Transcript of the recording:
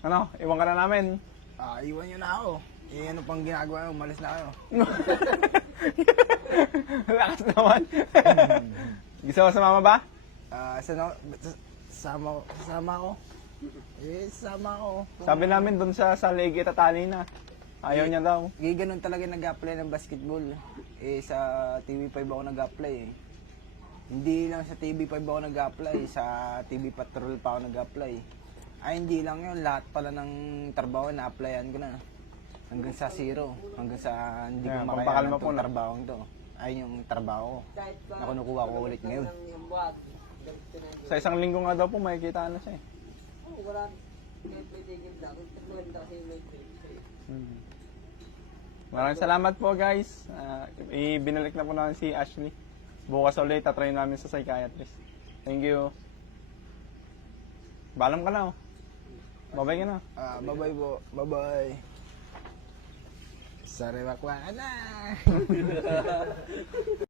Ano, iwan ka na namin. Iwan nyo na ako. Ano pang ginagawa nyo? Umalis na kayo. Lakas naman. Gusto mo sumama ba? Sasama ako. Sasama ako. Sabi namin doon sa Ligi tatali na. Ayaw niya daw. Ganun talaga nag-apply ng basketball. Sa TV5 ako nag-apply eh. Hindi lang sa TV5 ako nag-apply, sa TV Patrol pa ako nag-apply. Hindi lang yun, lahat pala ng trabaho na-applyan ko na. Hanggang sa zero, hanggang sa hindi ko makayanan itong trabaho to. Ayun yung trabaho na kinukuha ko ulit ngayon. Sa isang linggo nga daw po, makikita na siya eh. Maraming salamat po guys. Ibinalik na po namin si Ashley. Bukas ulit, tatry namin sa psychiatrist. Thank you. Balam ka na oh. Bye-bye ka na. Bye-bye po. Bye-bye. Sariwakwa na.